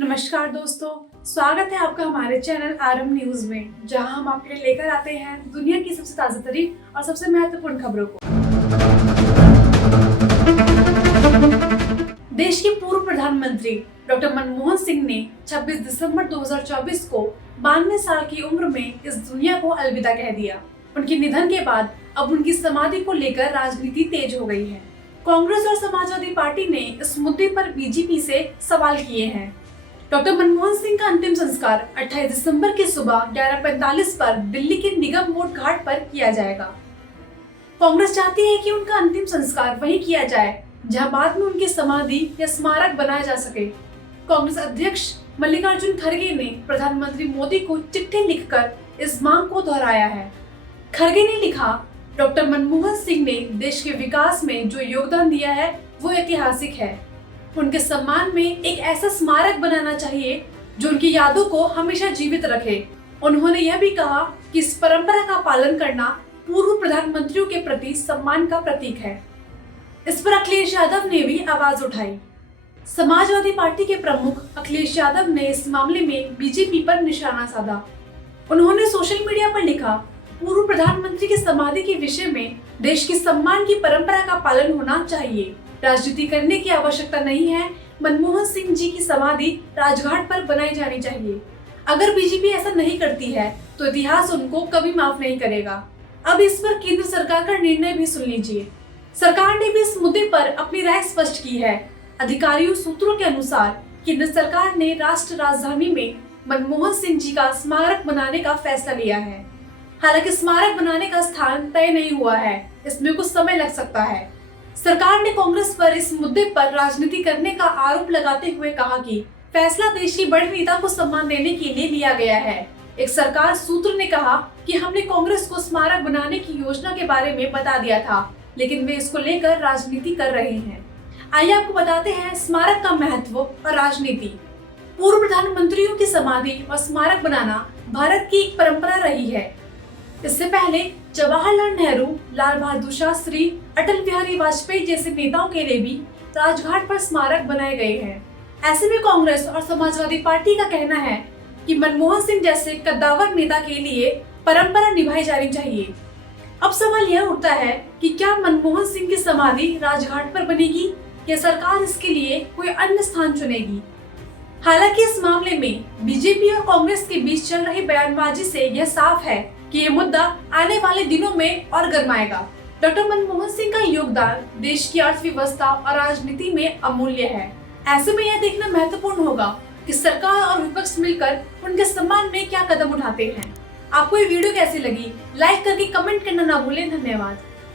नमस्कार दोस्तों, स्वागत है आपका हमारे चैनल आरएम न्यूज में, जहां हम आपके लिए लेकर आते हैं दुनिया की सबसे ताजा तरीन और सबसे महत्वपूर्ण खबरों को। देश के पूर्व प्रधानमंत्री डॉक्टर मनमोहन सिंह ने 26 दिसंबर 2024 को 92 साल की उम्र में इस दुनिया को अलविदा कह दिया। उनके निधन के बाद अब उनकी समाधि को लेकर राजनीति तेज हो गई है। कांग्रेस और समाजवादी पार्टी ने इस मुद्दे पर बीजेपी से सवाल किए हैं। डॉक्टर मनमोहन सिंह का अंतिम संस्कार 28 दिसंबर की सुबह 11:45 पर दिल्ली के निगम बोध घाट पर किया जाएगा। कांग्रेस चाहती है कि उनका अंतिम संस्कार वहीं किया जाए जहां बाद में उनकी समाधि या स्मारक बनाया जा सके। कांग्रेस अध्यक्ष मल्लिकार्जुन खड़गे ने प्रधानमंत्री मोदी को चिट्ठी लिखकर इस मांग को दोहराया है। खड़गे ने लिखा, डॉक्टर मनमोहन सिंह ने देश के विकास में जो योगदान दिया है वो ऐतिहासिक है। उनके सम्मान में एक ऐसा स्मारक बनाना चाहिए जो उनकी यादों को हमेशा जीवित रखे। उन्होंने यह भी कहा कि इस परंपरा का पालन करना पूर्व प्रधानमंत्रियों के प्रति सम्मान का प्रतीक है। इस पर अखिलेश यादव ने भी आवाज उठाई। समाजवादी पार्टी के प्रमुख अखिलेश यादव ने इस मामले में बीजेपी पर निशाना साधा। उन्होंने सोशल मीडिया पर लिखा, पूर्व प्रधानमंत्री की समाधि के विषय में देश की सम्मान की परंपरा का पालन होना चाहिए। राजनीति करने की आवश्यकता नहीं है। मनमोहन सिंह जी की समाधि राजघाट पर बनाई जानी चाहिए। अगर बीजेपी ऐसा नहीं करती है तो इतिहास उनको कभी माफ नहीं करेगा। अब इस पर केंद्र सरकार का निर्णय भी सुन लीजिए। सरकार ने भी इस मुद्दे पर अपनी राय स्पष्ट की है। अधिकारियों सूत्रों के अनुसार केंद्र सरकार ने राष्ट्र राजधानी में मनमोहन सिंह जी का स्मारक बनाने का फैसला लिया है। हालांकि स्मारक बनाने का स्थान तय नहीं हुआ है, इसमें कुछ समय लग सकता है। सरकार ने कांग्रेस पर इस मुद्दे पर राजनीति करने का आरोप लगाते हुए कहा कि फैसला देश की बड़े नेता को सम्मान देने के लिए लिया गया है। एक सरकार सूत्र ने कहा कि हमने कांग्रेस को स्मारक बनाने की योजना के बारे में बता दिया था, लेकिन वे इसको लेकर राजनीति कर रहे हैं। आइए आपको बताते हैं स्मारक का महत्व और राजनीति। पूर्व प्रधानमंत्रियों की समाधि और स्मारक बनाना भारत की एक परंपरा रही है। इससे पहले जवाहरलाल नेहरू, लाल बहादुर शास्त्री, अटल बिहारी वाजपेयी जैसे नेताओं के लिए भी राजघाट पर स्मारक बनाए गए हैं। ऐसे में कांग्रेस और समाजवादी पार्टी का कहना है कि मनमोहन सिंह जैसे कद्दावर नेता के लिए परंपरा निभाई जानी चाहिए। अब सवाल यह उठता है कि क्या मनमोहन सिंह की समाधि राजघाट पर बनेगी या सरकार इसके लिए कोई अन्य स्थान चुनेगी। हालांकि इस मामले में बीजेपी और कांग्रेस के बीच चल रही बयानबाजी से यह साफ है कि ये मुद्दा आने वाले दिनों में और गर्माएगा। डॉक्टर मनमोहन सिंह का योगदान देश की अर्थव्यवस्था और राजनीति में अमूल्य है। ऐसे में यह देखना महत्वपूर्ण होगा कि सरकार और विपक्ष मिलकर उनके सम्मान में क्या कदम उठाते हैं। आपको ये वीडियो कैसी लगी, लाइक करके कमेंट करना ना भूलें। धन्यवाद।